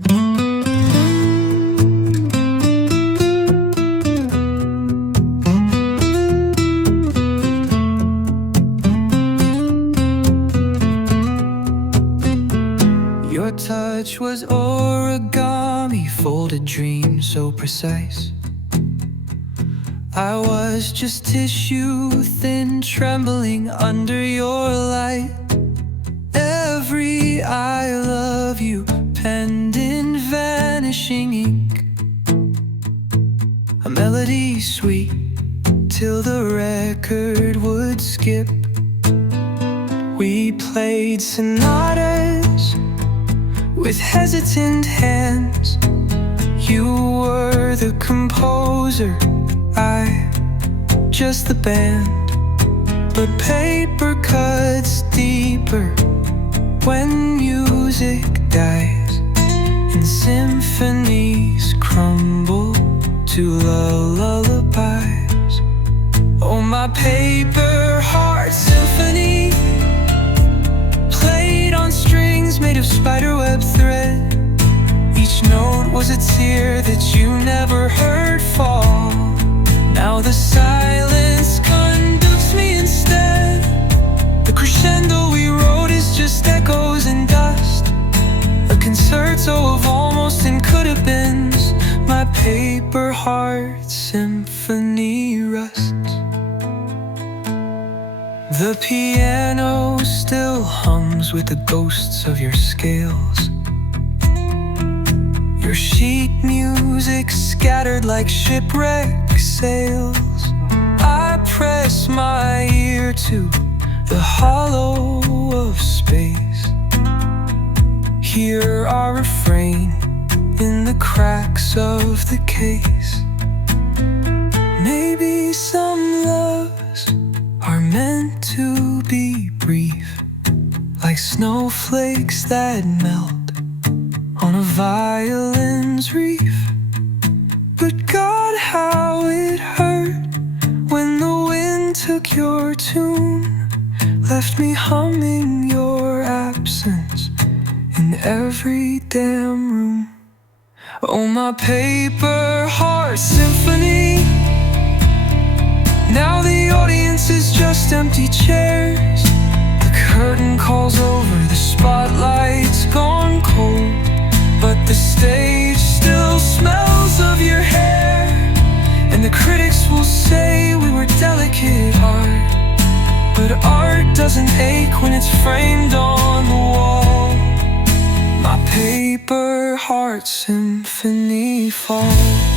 Your touch was origami, folded dreams so precise. I was just tissue thin, trembling under your light. Every I love you penned in vanishing ink, a melody sweet till the record would skip. We played sonatas with hesitant hands. You were the composer, I just the band. But paper cuts deeper when music dies, and symphonies crumble to lullabies. Oh, my paper heart symphony, played on strings made of spiderweb thread. Each note was a tear that you never heard fall. Now the silence conducts me instead. The crescendo we wrote is just echoes and dust, a concerto of almost and could-have-beens. My paper heart symphony rusts. The piano still hums with the ghosts of your scales. Your sheet music scattered like shipwreck sails. I press my ear to the hollow of space, hear our refrain in the cracks of the case. Maybe some loves are meant to be brief, like snowflakes that melt on a violin's reef. But God, how it hurt when the wind took your tune, left me humming your absence in every damn room. Oh, my paper heart symphony, now the audience is just empty chairs. The curtain calls over, the spotlight's gone cold, but the stage still smells of your hair. And the critics will say we were delicate art, but art doesn't ache when it's framed on the wall. My paper heart symphony falls.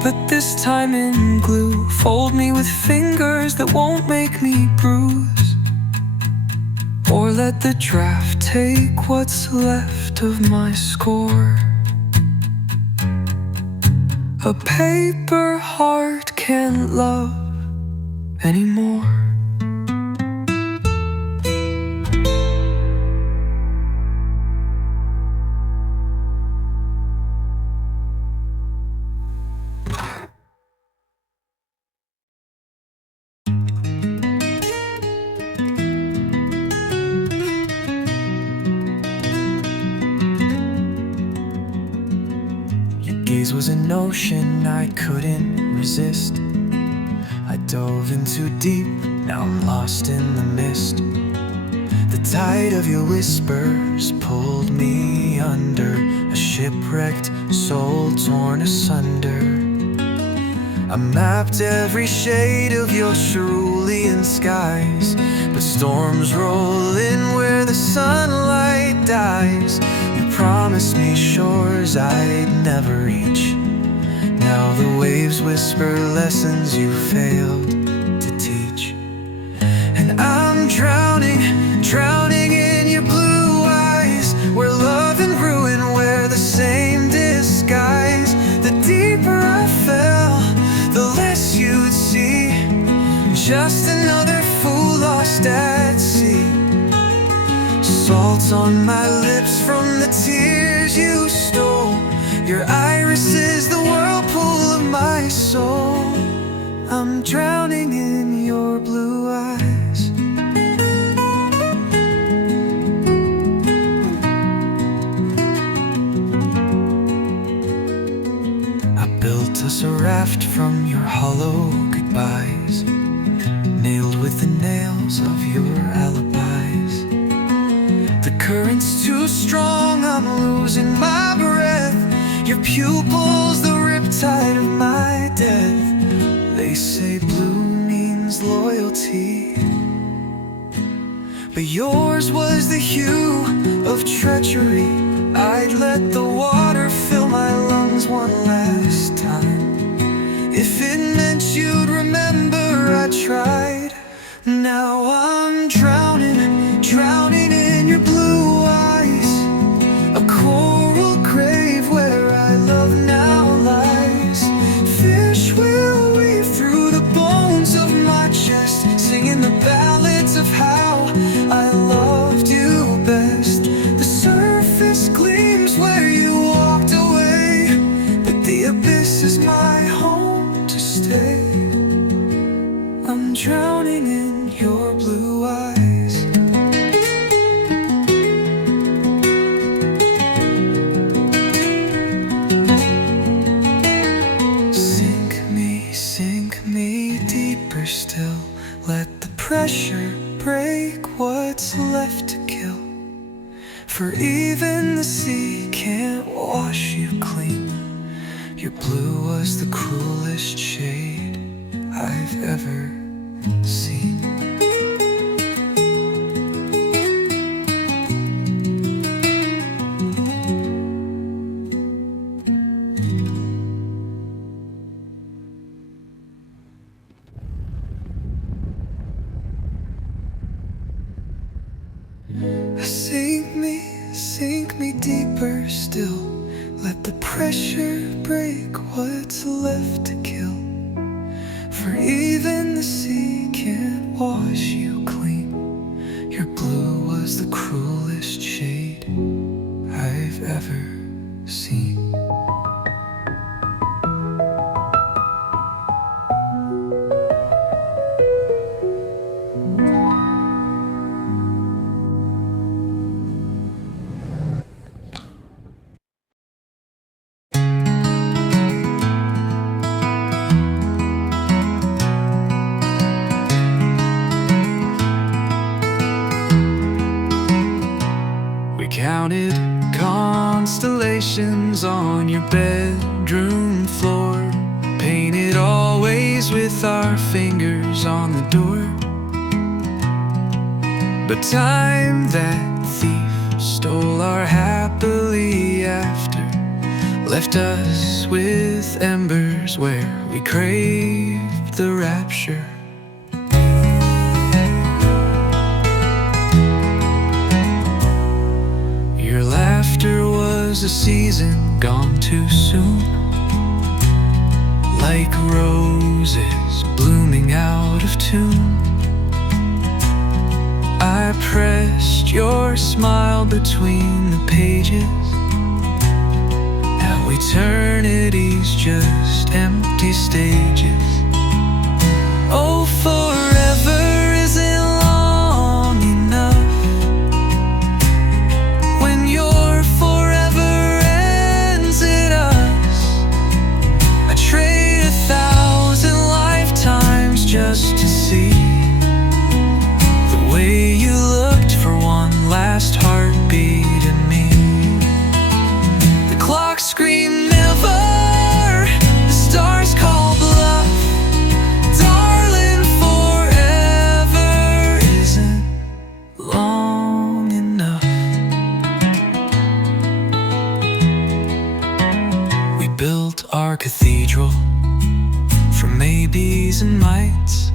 But this time in glue, fold me with fingers that won't make me bruise, or let the draft take what's left of my score. A paper heart can't love anymore. Gaze was an ocean I couldn't resist. I dove in too deep, now I'm lost in the mist. The tide of your whispers pulled me under, a shipwrecked soul torn asunder. I mapped every shade of your cerulean skies, but storms roll in where the sunlight dies. You promised me shores I'd never reach. Now the waves whisper lessons you failed to teach. And I'm drowning, drowning in your blue eyes, where love and ruin wear the same disguise. The deeper I fell, the less you'd see. Just another fool lost at sea. Salt on my lips from the tears you stole. Your iris is the whirlpool of my my soul. I'm drowning in your blue eyes. I built us a raft from your hollow goodbyes, nailed with the nails of your alibis. The current's too strong, I'm losing my breath. Your pupils, the riptide of my death. They say blue means loyalty, but yours was the hue of treachery. I'd let the water fill my lungs one last time. If it meant you'd remember, I tried. Now I'm drowning, drowning in your blue eyes. A coral grave where I love now lies. Fish will weave through the bones of my chest, singing the ballads of how I loved you best. The surface gleams where you walked away, but the abyss is my home to stay. I'm drowning in your blue eyes. Sink me deeper still. Let the pressure break what's left to kill. For even the sea can't wash you clean. Your blue was the cruelest shade I've ever seen. Sink me deeper still. Let the pressure break what's left to kill. For even the sea can't wash you clean. Your blue was the cruelest shade I've ever seen. Counted constellations on your bedroom floor, painted always with our fingers on the door. But time, that thief, stole our happily after, left us with embers where we craved the rapture. Your laughter was a season gone too soon, like roses blooming out of tune. I pressed your smile between the pages. Now eternity's just empty stages. Oh, forever isn't long enough. When your forever ends at us, I trade 1,000 lifetimes just to see the way you looked for one last heartbeat in me. The clock screamed never, the stars call bluff. Darling, forever isn't long enough. We built our cathedral from maybes and mights,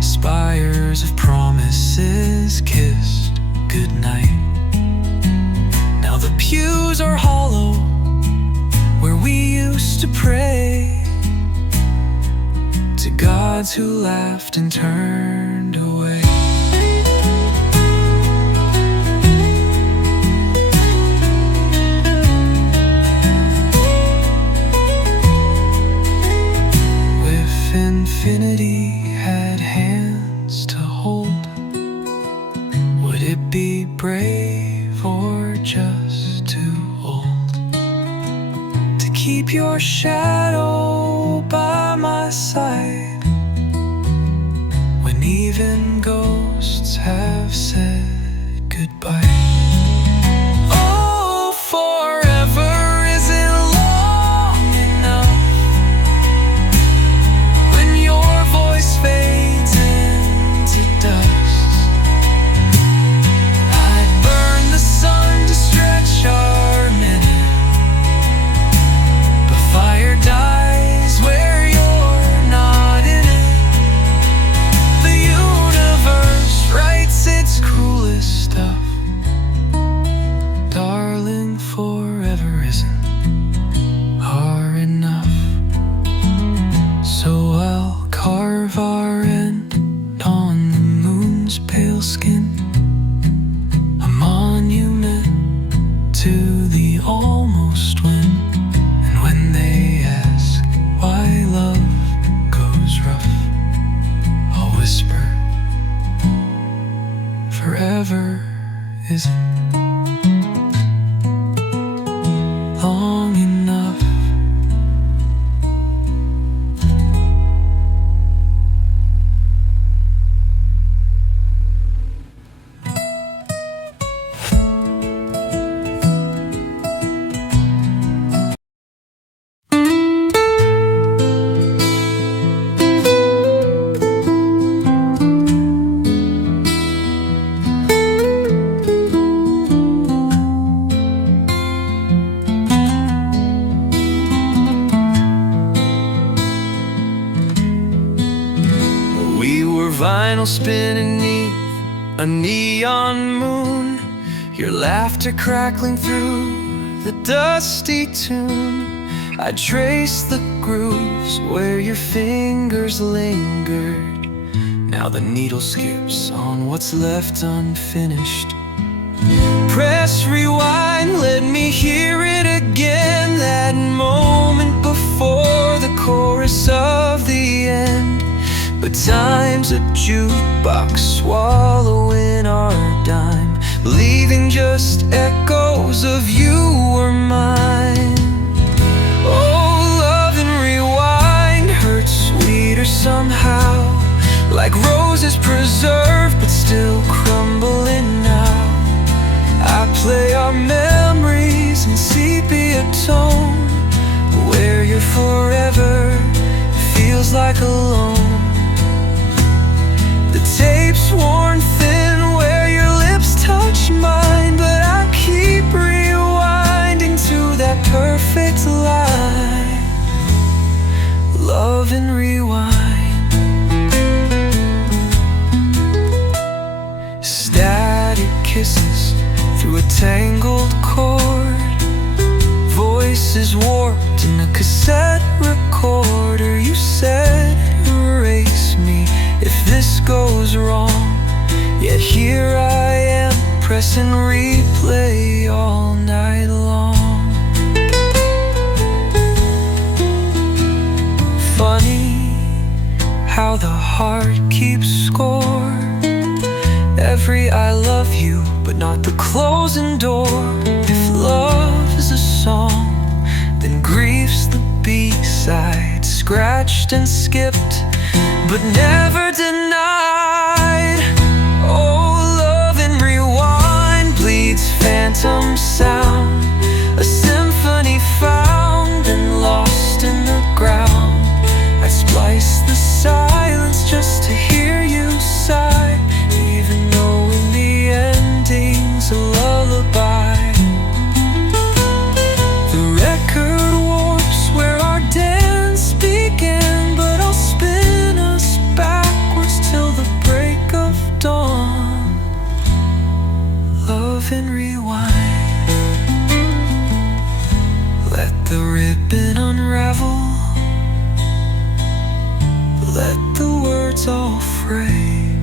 spires of promises kissed goodnight. Now the pews are hollow where we used to pray to gods who laughed and turned away. infinity had hands to hold, would it be brave or just too old to keep your shadow by my side when even ghosts have said goodbye? Oh, forever isn't long enough. When your voice fades into dust, I'd burn the sun to stretch our minute, but fire dies where you're not in it. The universe writes its cruelest stuff. Darling, forever isn't hard enough. So I'll carve our end on the moon's pale skin, a monument to the almost win. And when they ask why love goes rough, I'll whisper, forever isn't long enough. We were vinyl spinning beneath a neon moon, your laughter crackling through the dusty tune. I traced the grooves where your fingers lingered. Now the needle skips on what's left unfinished. Press rewind, let me hear it again. That moment before the chorus of the end. But time's a jukebox, swallowing our dime, leaving just echoes of you or mine. Oh, love and rewind hurts sweeter somehow, like roses preserved but still crumbling now. I play our memories in sepia tone, where your forever feels like alone. The tape's worn thin where your lips touch mine, but I keep rewinding to that perfect line. Love and rewind. Static kisses through a tangled cord, voices warped in a cassette recorder. You said erase me if this goes wrong, yet here I am pressing replay all night long. Funny how the heart keeps score, every I love you but not the closing door. If love is a song, then grief's the B-side, scratched and skipped but never denied. Oh, love and rewind bleeds phantom sound, a symphony found and lost in the ground. I'd splice the silence just to hear you sigh, even knowing the ending's a lullaby. The record warps where our dance began, but I'll spin us backwards till the break of dawn. Love and rewind. Let the ribbon unravel, let the words all fray.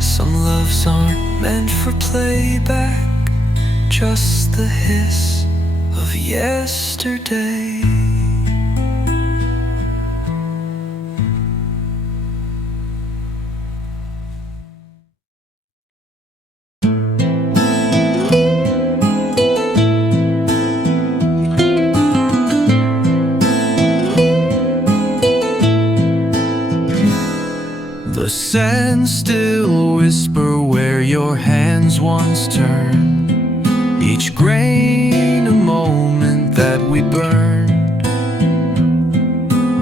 Some loves aren't meant for playback, just the hiss of yesterday. voice and still whisper where your hands once turned. Each grain a moment that we burned.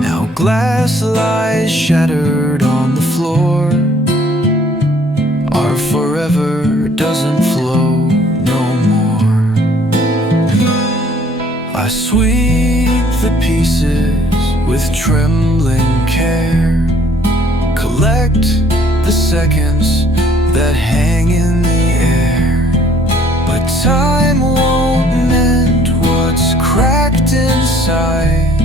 Now glass lies shattered on the floor. Our forever doesn't flow no more. I sweep the pieces with trembling care, collect the seconds that hang in the air. But time won't mend what's cracked inside,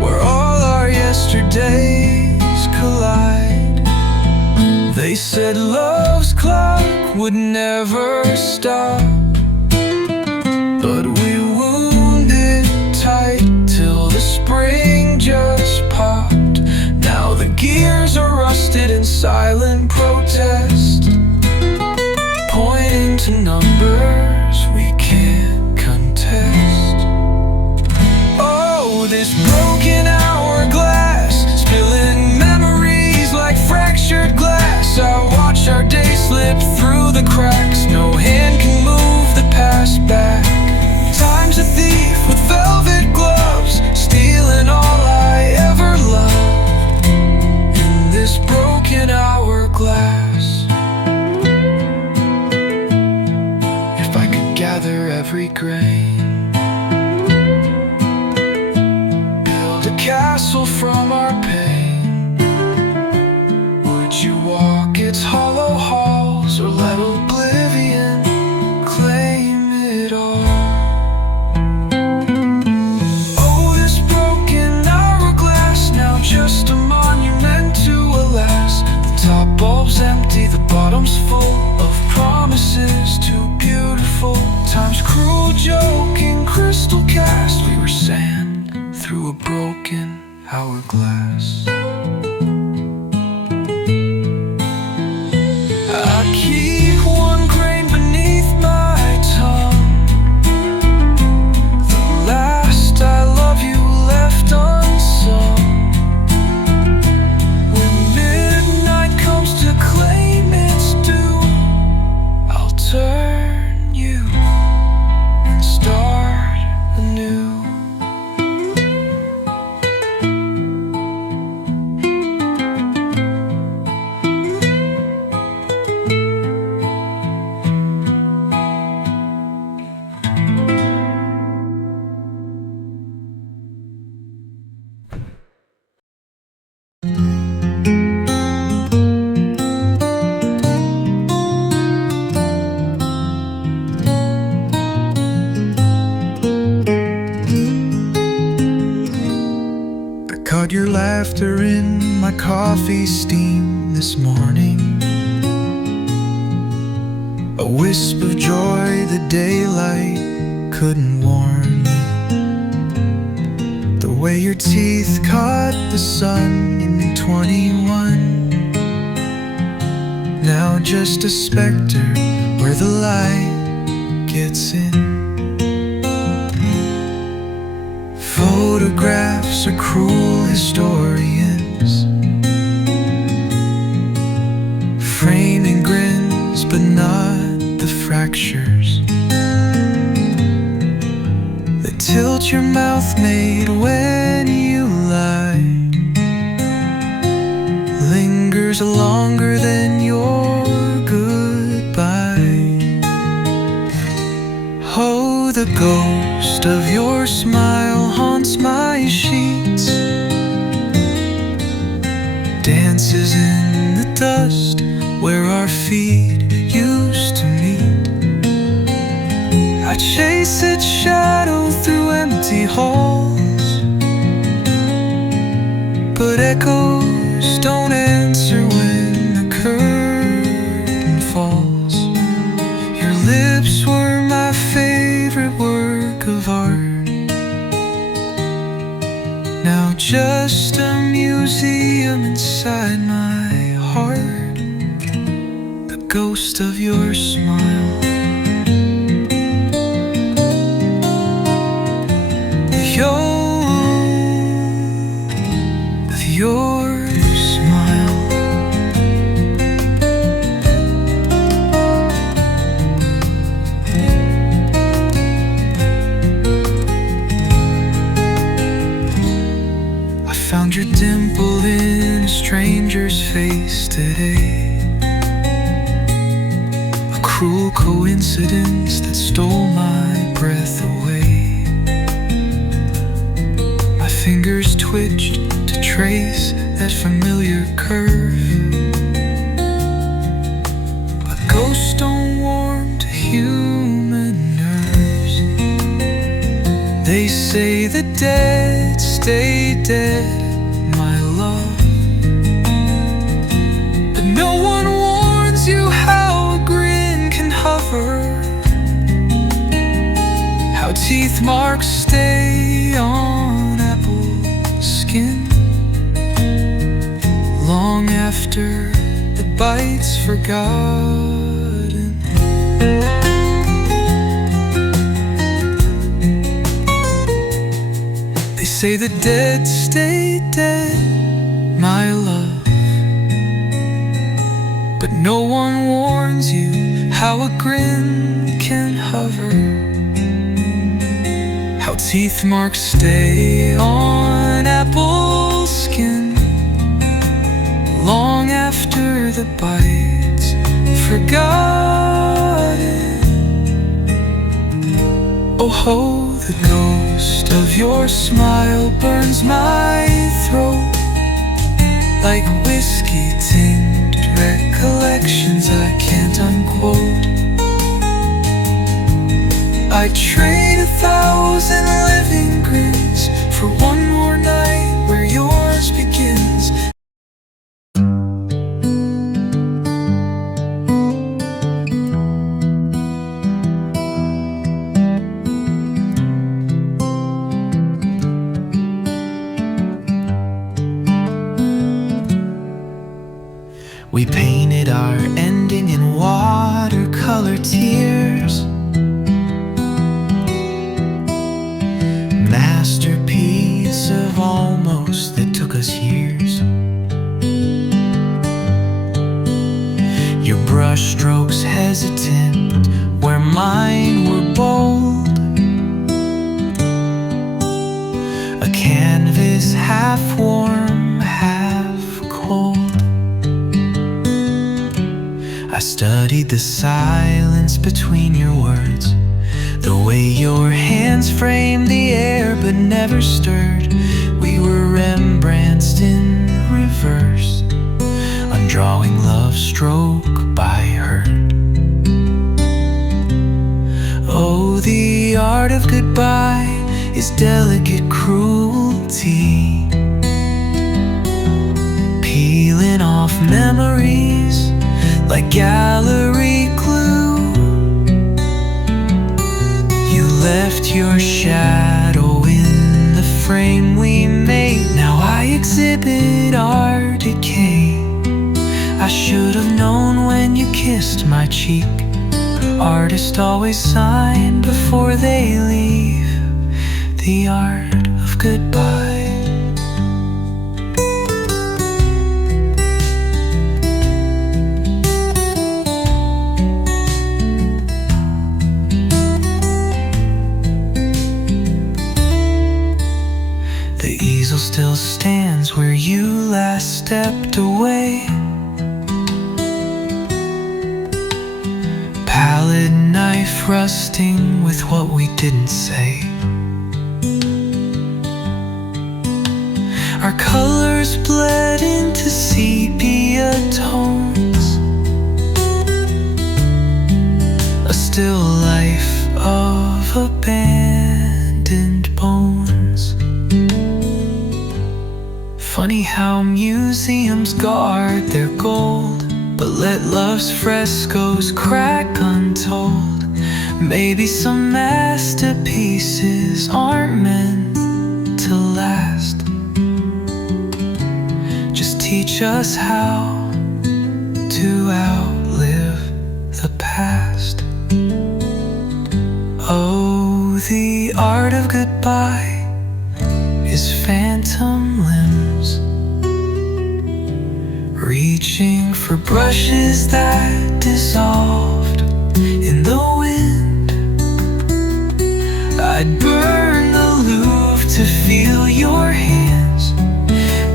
where all our yesterdays collide. They said love's clock would never stop, but we wound it tight till the spring just popped. Now the gears are rusted in silent protest, pointing to numbers we can't contest. Oh, this broken hourglass, spilling memories like fractured glass. I watch our days slip through the cracks. No hand can move the past back. Time's a thief with velvet gloves, stealing all I ever loved in this broken hourglass. If I could gather every grain, build a castle from our pain, would you walk its hollow halls or let oblivion claim it all? Oh, this broken hourglass, now just a monument to a last. The top bulb's empty, the bottom's full of promises too beautiful. Time's cruel joke in crystal cast. We were sand through a broken hourglass. I keep one grain beneath my tongue, the last I love you left unsung. When midnight comes to claim its due, I'll turn you and start anew. Caught your laughter in my coffee steam this morning, a wisp of joy the daylight couldn't warn. The way your teeth caught the sun in 21, now just a specter where the light gets in. Photographs are cruel historians, framing grins but not the fractures that tilt your mouth made when you lie. Lingers longer than your goodbye. Oh, the ghost of your smile haunts my sheets, dances in the dust where our feet used to meet. I chase its shadow through empty halls, but echoes don't answer when the curtain falls. Your lips were my favorite work of art, now just a museum inside my heart. The ghost of your smile, your smile. found your dimple in a stranger's face today. A cruel coincidence that stole my breath away. My fingers twitched to trace that familiar curve, but ghosts don't warm to human nerves. They say the dead stay dead, my love, but no one warns you how a grin can hover, how teeth marks stay on apple skin long after the bite's forgotten. They say the dead stay dead, my love, but no one warns you how a grin can hover, how teeth marks stay on apple skin long after the bite's forgotten. Oh ho, the ghost of your smile burns my throat like whiskey-tinged recollections I can't unquote. I'd trade 1,000 living grins for one more night where yours begins. We painted our ending in watercolor tears, masterpiece of almost that took us years. Your brush strokes hesitant where mine were bold, a canvas half warm, half cold. I studied the silence between your words, the way your hands framed the air but never stirred. We were Rembrandts in reverse, undrawing love stroke by hurt. Oh, the art of goodbye is delicate cruelty, peeling off memories like gallery glue. You left your shadow in the frame we made. Now I exhibit our decay. I should have known when you kissed my cheek. Artists always sign before they leave. The art of goodbye. The easel still stands where you last stepped away. Palette knife rusting with what we didn't say. Our colors bled into sepia tones, a still life of abandoned bones. Funny how museums guard their gold, but let love's frescoes crack untold. Maybe some masterpieces aren't meant to last. Just teach us how to outlive the past. Oh, the art of goodbye is phantom limbs, reaching for brushes that dissolved in the wind. I'd burn the Louvre to feel your hands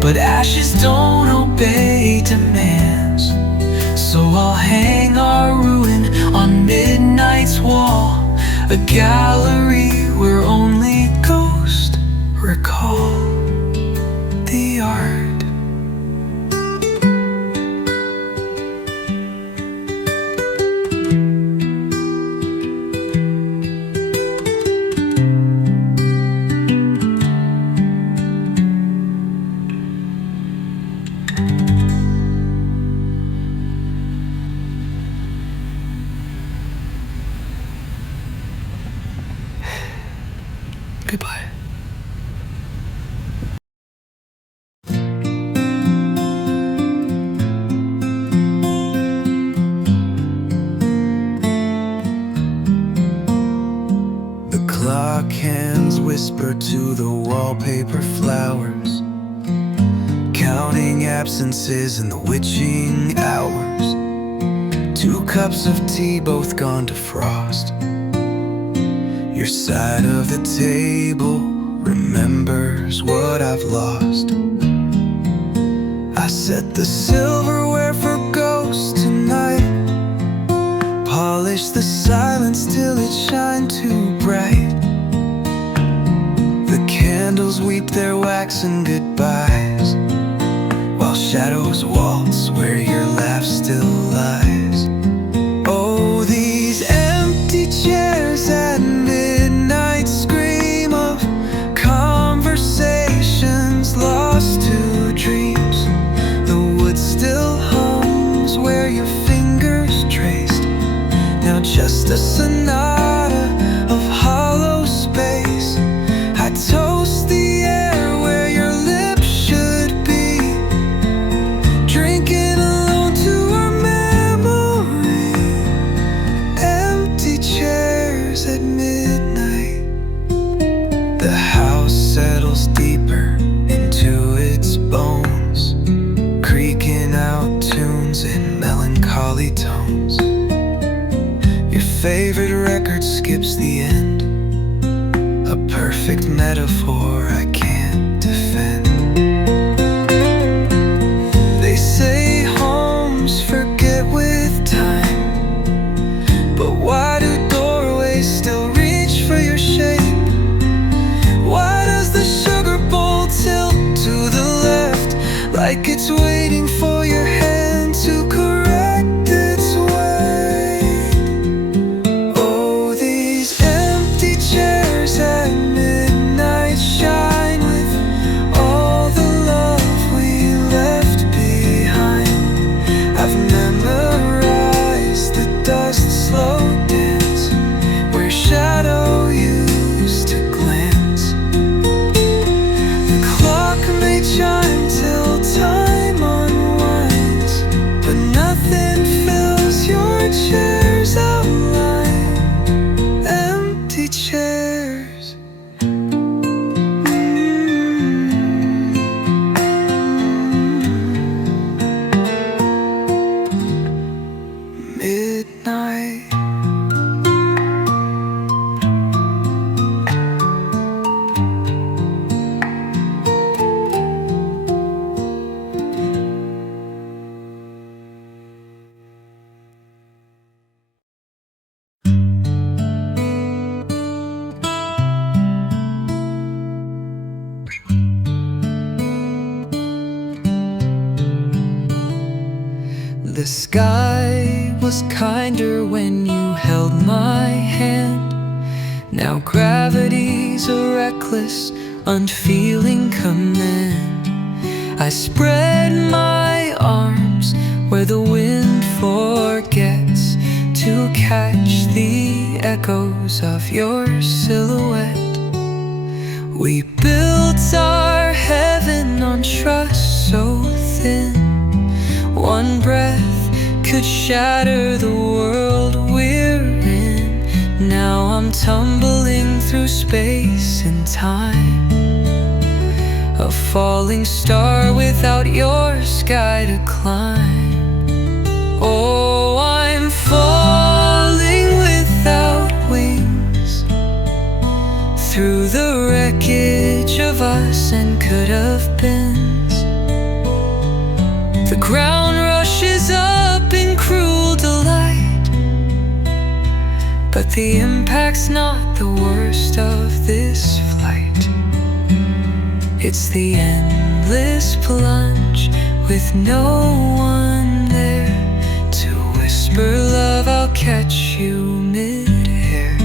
but ashes don't obey demands. So I'll hang our ruin on midnight's wall, a gallery where only ghosts recall the art. Goodbye. The clock hands whisper to the wallpaper flowers, counting absences in the witching hours. 2 cups of tea both gone to frost. Your side of the table remembers what I've lost. I set the silverware for ghosts tonight, polish the silence till it shine too bright. The candles weep their waxen goodbyes, while shadows waltz where your laugh still lies. Oh, these empty chairs at midnight scream of conversations lost to dreams. The wood still hums where your fingers traced, now just a sonata of hollow space. I toast the air where your lips should be, drinking alone to our memory. Empty chairs at midnight. The house settles deeper into its bones, creaking out tunes in melancholy tones. Your favorite record skips the end, a perfect metaphor I can't defend. They say homes forget with time, but why do doorways still reach for your shape? Why does the sugar bowl tilt to the left, like it's waiting for your hand to correct its way? Oh, these empty chairs at midnight shine with all the love we left behind. I've memorized the dust slow dance where shadow used to glance. The clock may chime till time unwinds, but nothing fills your chair's outline. Empty chairs. Midnight. The sky was kinder when you held my hand. Now gravity's a reckless, unfeeling command. I spread my arms where the wind forgets to catch the echoes of your silhouette. We built our heaven on trust so thin, one breath could shatter the world we're in. Now I'm tumbling through space and time, a falling star without your sky to climb. Oh, I'm falling without wings through the wreckage of us and could have beens. ground rushes up in cruel delight, but the impact's not the worst of this flight. It's the endless plunge with no one there to whisper, love, I'll catch you mid-air.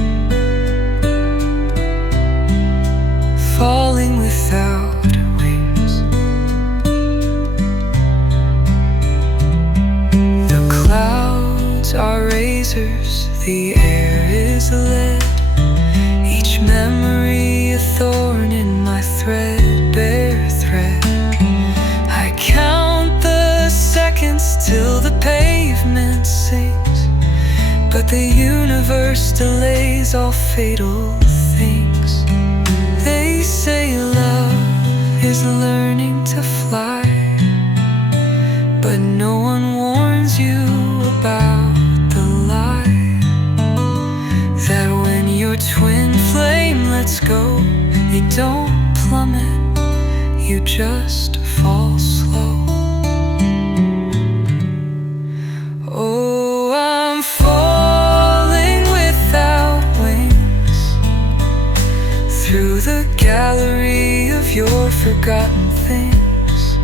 Falling without wings. The clouds are razors, the air is lead, each memory a thorn in my threadbare thread. I count the seconds till the pavement sings, but the universe delays all fatal things. They say love is learning to fly, but no one warns you about the lie, that when your twin flame lets go, you don't plummet, you just fall slow. Oh, I'm falling without wings through the gallery of your forgotten things.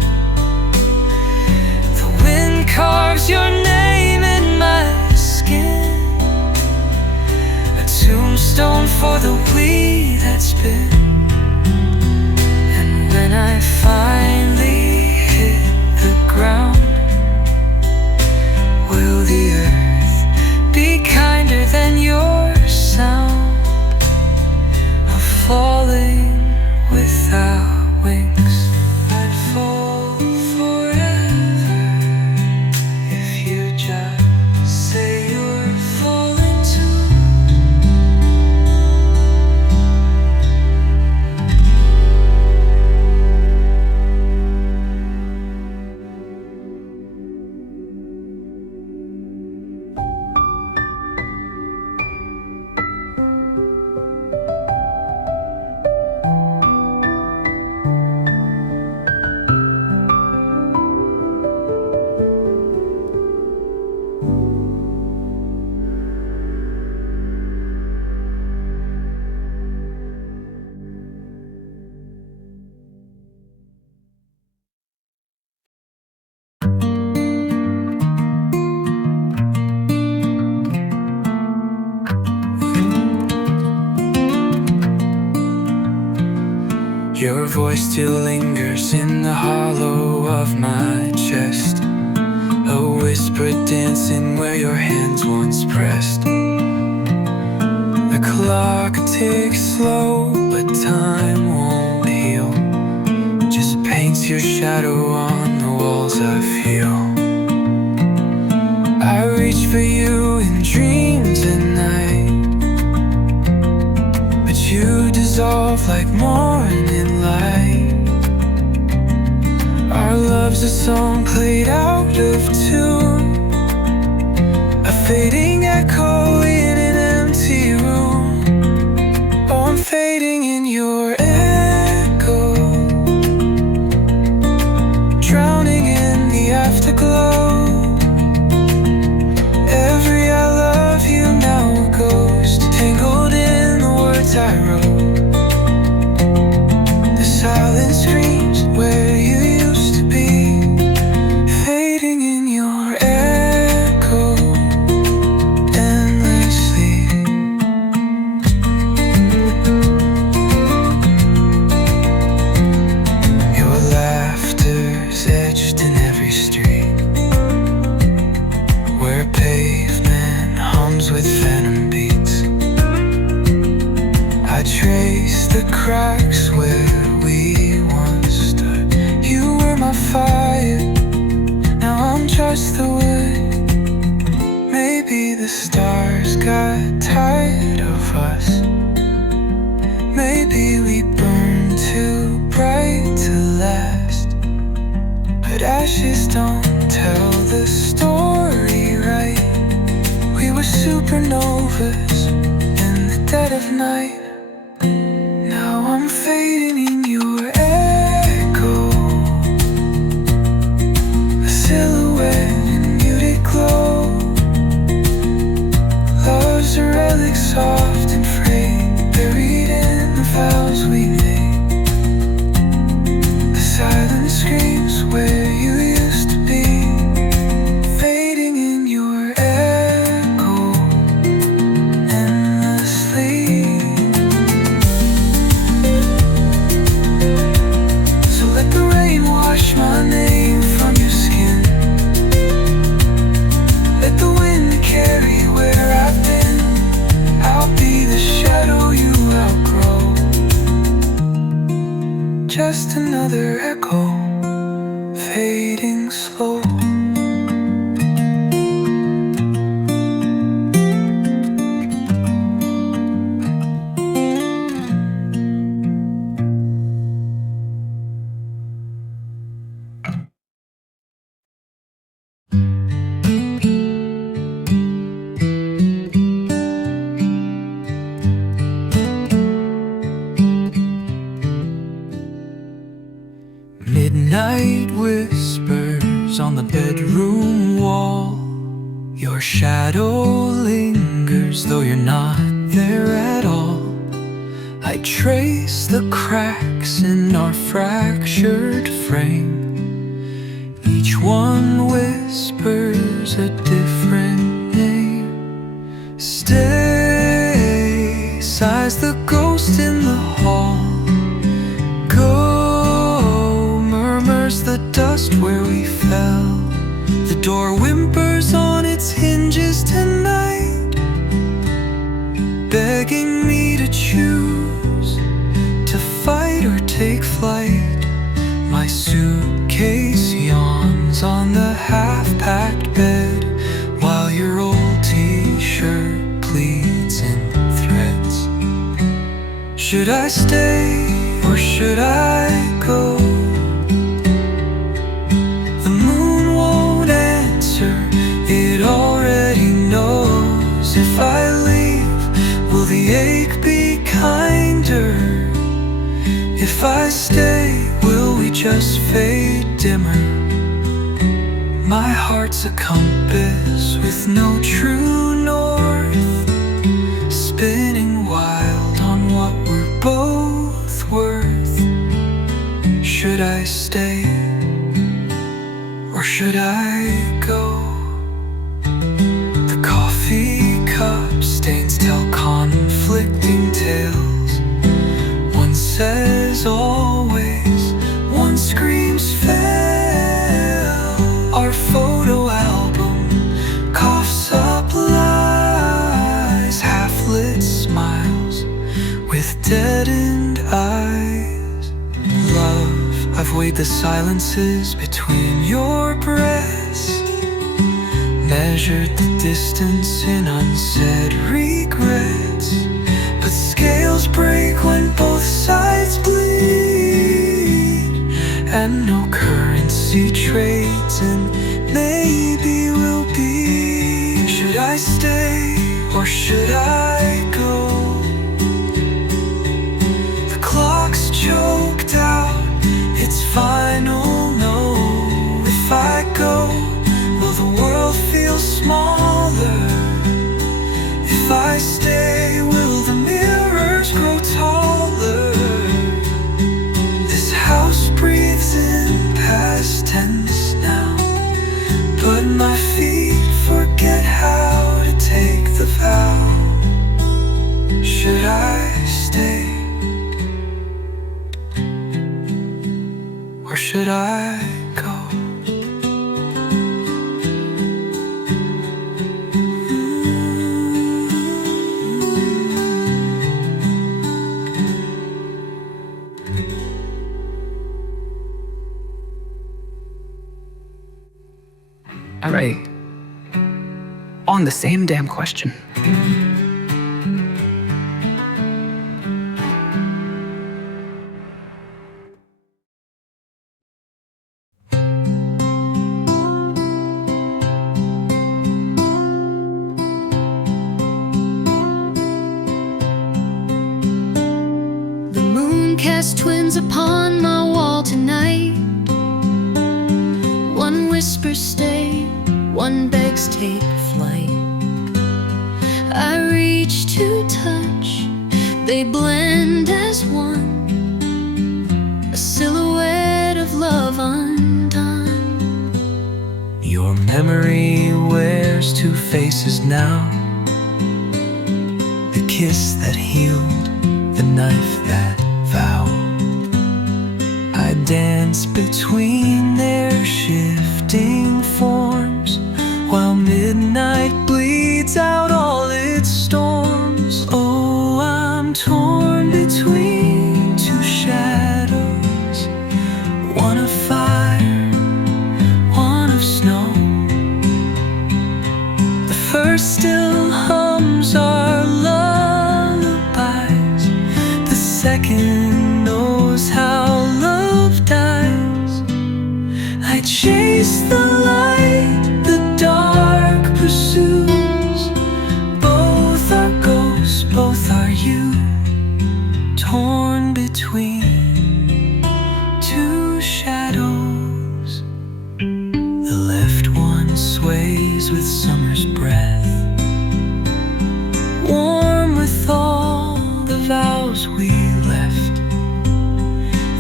The wind carves your name in my skin, a tombstone for the we that's been. And when I finally hit the ground, will the earth be kinder than your sound of falling without wings? I'd fall forever if you just say you're falling too. Your voice still lingers in the hollow of my chest, a whisper dancing where your hands once pressed. The clock ticks slow, but time won't heal, just paints your shadow on the walls I feel. I reach for you in dreams at night, but you dissolve like morning light. Our love's a song played out of tune, a fading echo in an empty room. Oh, I'm fading in your echo, drowning in the afterglow. Every I love you now a ghost, tangled in the words I wrote. The silence screams where you used to be, fading in your echo endlessly. Your laughter's etched in every street, where pavement hums with phantom beats. I trace the cracks where we once stood. You were my fire, now I'm just the wood. Maybe the stars got tired of us, maybe we burned too bright to last. But ashes don't tell the story right. We were supernovas in the dead of night. Now I'm fading in your echo, a silhouette my name from your skin. Let the wind carry where I've been. I'll be the shadow you outgrow. Just another echo, fading slow. Midnight whispers on the bedroom wall. Your shadow lingers, though you're not there at all. I trace the cracks in our fractured frame. Each one whispers a different name. Stay, sighs the ghost in the hall. The dust where we fell. The door whimpers on its hinges tonight, begging me to choose, to fight or take flight. My suitcase yawns on the half-packed bed, while your old t-shirt pleats in threads. Should I stay or should I go? It already knows. If I leave, will the ache be kinder? If I stay, will we just fade dimmer? My heart's a compass with no true north, spinning wild on what we're both worth. Should I stay or should I go? The coffee cup stains tell conflicting tales. One says always, one screams fail. Our photo album coughs up lies, half-lit smiles with deadened eyes. Love, I've weighed the silences between your breaths, measured the distance in unsaid regrets. But scales break when both sides bleed, and no currency trades, and maybe we'll be. Should I stay or should I go? The clock's choked out its final no. If I go, will the world feel smaller? If I stay, will the mirrors grow taller? This house breathes in past tense now, but my feet forget how to take the vow. Should I stay or should I go? Alright, on the same damn question. The moon casts twins upon my wall tonight. One whispers stay, one begs take flight. I reach to touch, they blend as one, a silhouette of love undone. Your memory wears two faces now, the kiss that healed, the knife that vowed. I dance between their shifting forms, while midnight bleeds out all its storms. Oh, I'm torn between two shadows, one of fire, one of snow. The first still hums our lullabies, the second knows how love dies. I chase the light, the dark pursues. Both are ghosts, both are you, torn between two shadows. The left one sways with summer's breath, warm with all the vows we left.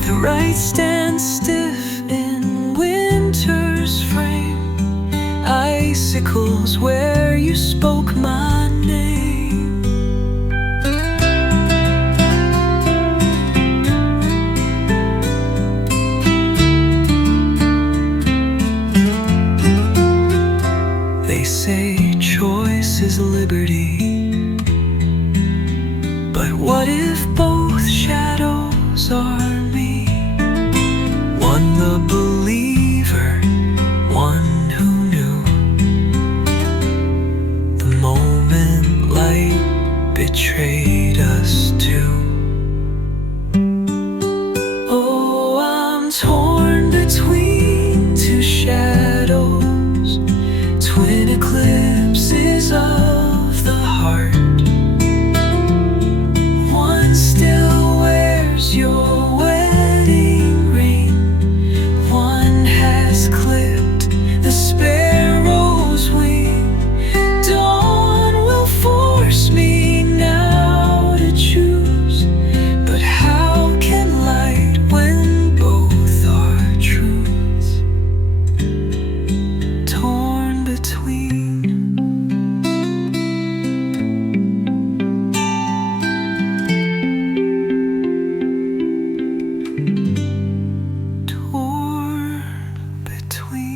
The right stands stiff in winter's frame, icicles where you spoke my name. They say choice is liberty, but what if both shadows are me? One the believer, one who knew the moment light betrayed us too. Oh, I'm torn between two shadows, twin eclipses of the heart. One still wears your wedding ring, one has clipped the sparrow's wing. Dawn will force me now to choose, but how can light when both are truths? Torn between. Torn between.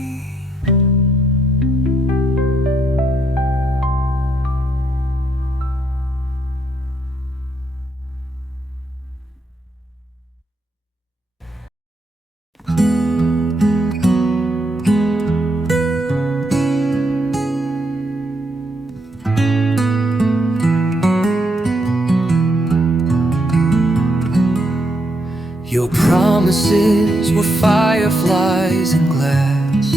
Your promises were fireflies in glass,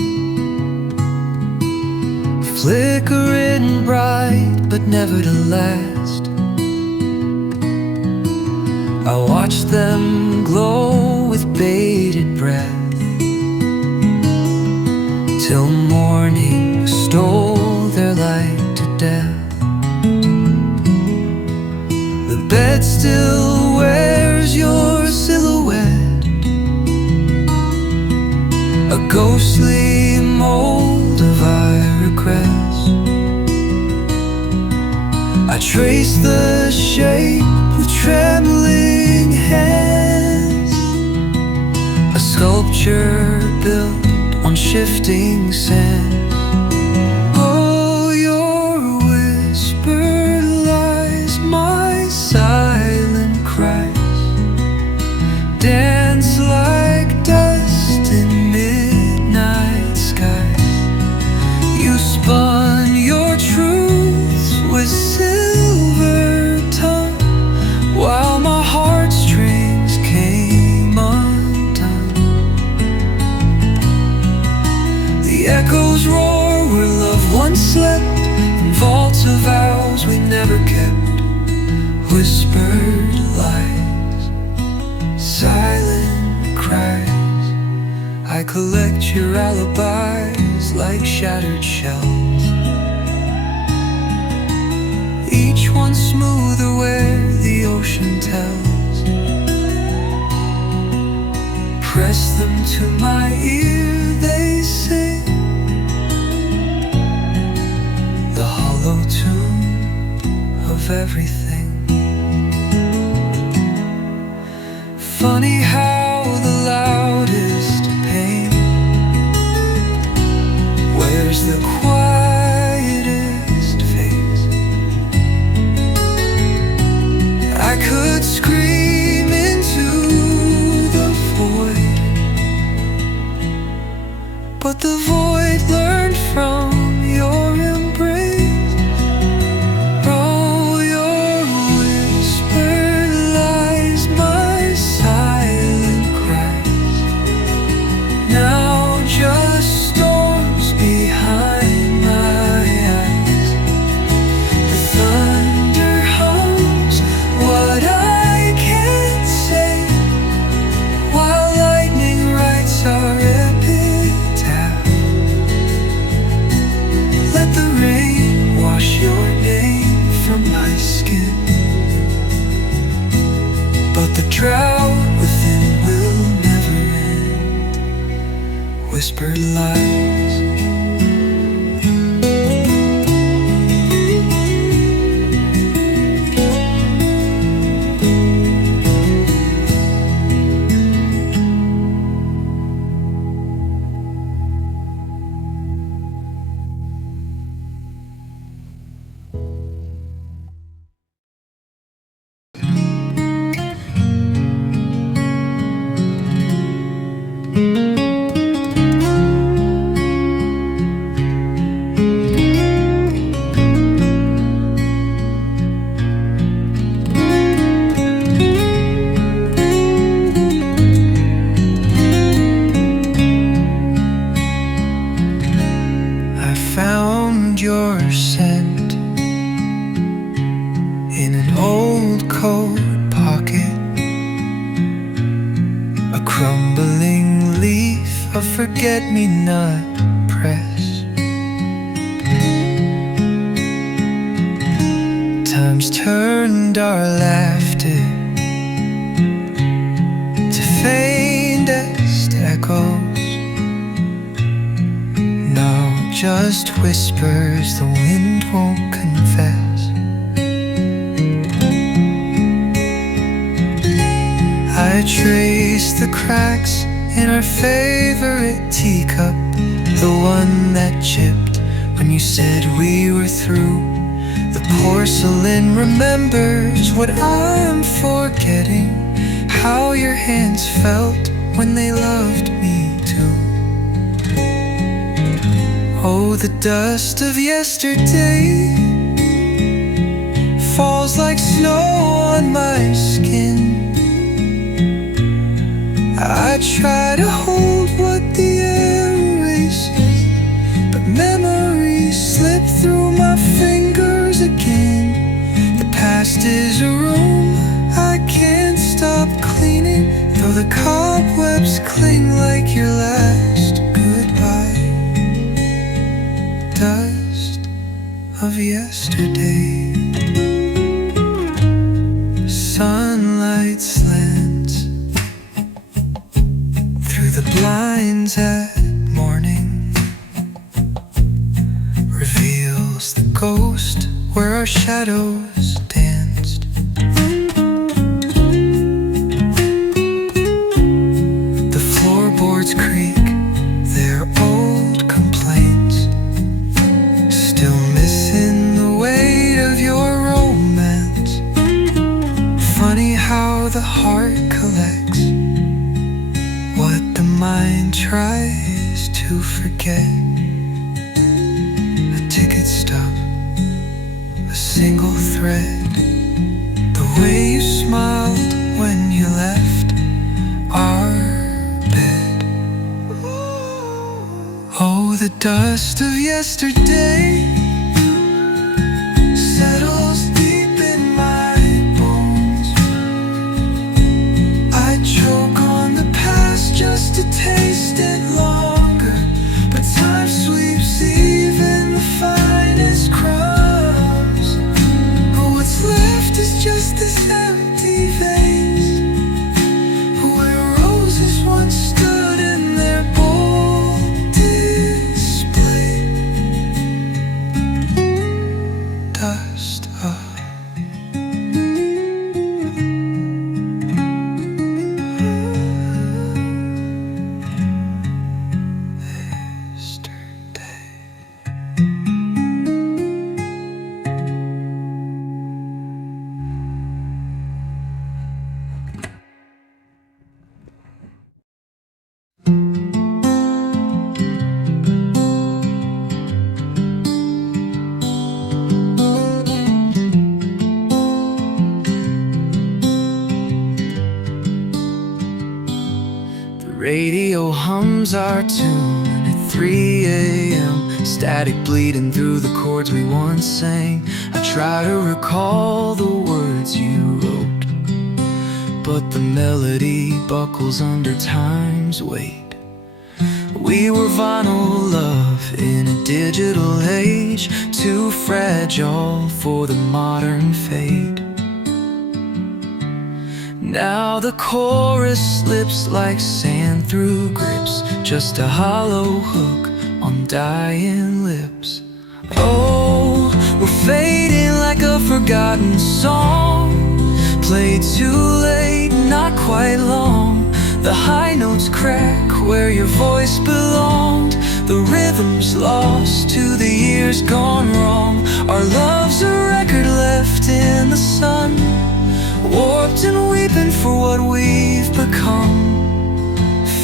flickering bright but never to last. I watched them glow with bated breath, till morning stole their light to death. The bed still wears your silhouette, a ghostly mold of our regrets. I trace the shape with trembling hands, a sculpture built on shifting sand. Oh, your whispered lies, my silent cries, dance like dust in midnight skies. You spun your truths with silver tongue, while my heartstrings came undone. The echoes roar where love once slept, in vaults of vows we never kept. Whispered lies, silent cries. I collect your alibis like shattered shells, each one smoother where the ocean tells. Press them to my ear, they sing the hollow tune of everything. Funny how the loud but the void learned from your embrace. Roll your whispered lies, my silent cries, now just storms behind my eyes. The thunder hums what I can't say, while lightning writes our epitaph. Let the rain wash your name from my skin, but the drought within will never end. Whispered lies. I found your scent in an old coat pocket, a crumbling leaf of forget-me-not press. Time's turned our laughter to faintest echoes. Now just whispers, the wind won't confess. I trace the cracks in our favorite teacup, the one that chipped when you said we were through. The porcelain remembers what I'm forgetting, how your hands felt when they loved me too. Oh, the dust of yesterday falls like snow on my skin. I try to hold what the air erases, but memories slip through my fingers again. The past is a room I can't stop cleaning, though the cobwebs cling like your last goodbye. Dust of yesterday. Sunlight slants through the blinds at morning, reveals the ghost where our shadows danced. The floorboards creak their old complaints, still missing the weight of your romance. Funny how the heart collects what the mind tries to forget. A ticket stub, a single thread, the way you smiled when you left our bed. Oh, the dust of yesterday settles deep in my bones. I choke on the past just to taste it longer, but time sweeps even the finest crumbs. But what's left is just this empty vase, where roses once stood in their bold display. Dust of radio hums our tune at 3 a.m. Static bleeding through the chords we once sang. I try to recall the words you wrote, but the melody buckles under time's weight. We were vinyl love in a digital age, too fragile for the modern fate. Now the chorus slips like sand through grips, just a hollow hook on dying lips. Oh, we're fading like a forgotten song, played too late, not quite long. The high notes crack where your voice belonged. The rhythm's lost to the years gone wrong. Our love's a record left in the sun, warped and weeping for what we've become,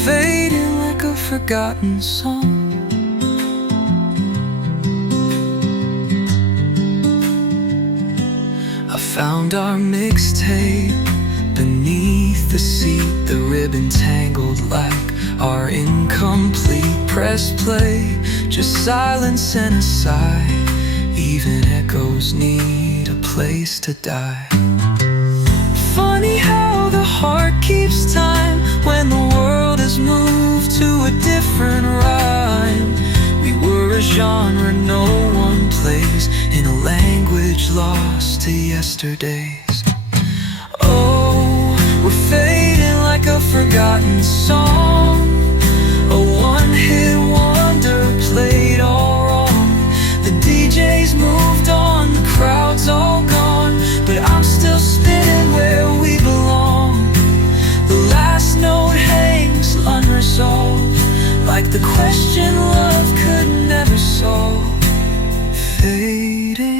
fading like a forgotten song. I found our mixtape beneath the seat, the ribbon tangled like our incomplete. Press play, just silence and a sigh. Even echoes need a place to die. Funny how the heart keeps time when the world has moved to a different rhyme. We were a genre no one plays, in a language lost to yesterdays. Oh, we're fading like a forgotten song, a one-hit wonder played all wrong. The DJ's moved on, the crowd's all gone, but I'm still spinning where we belong. The last note hangs unresolved, like the question love could never solve. Fading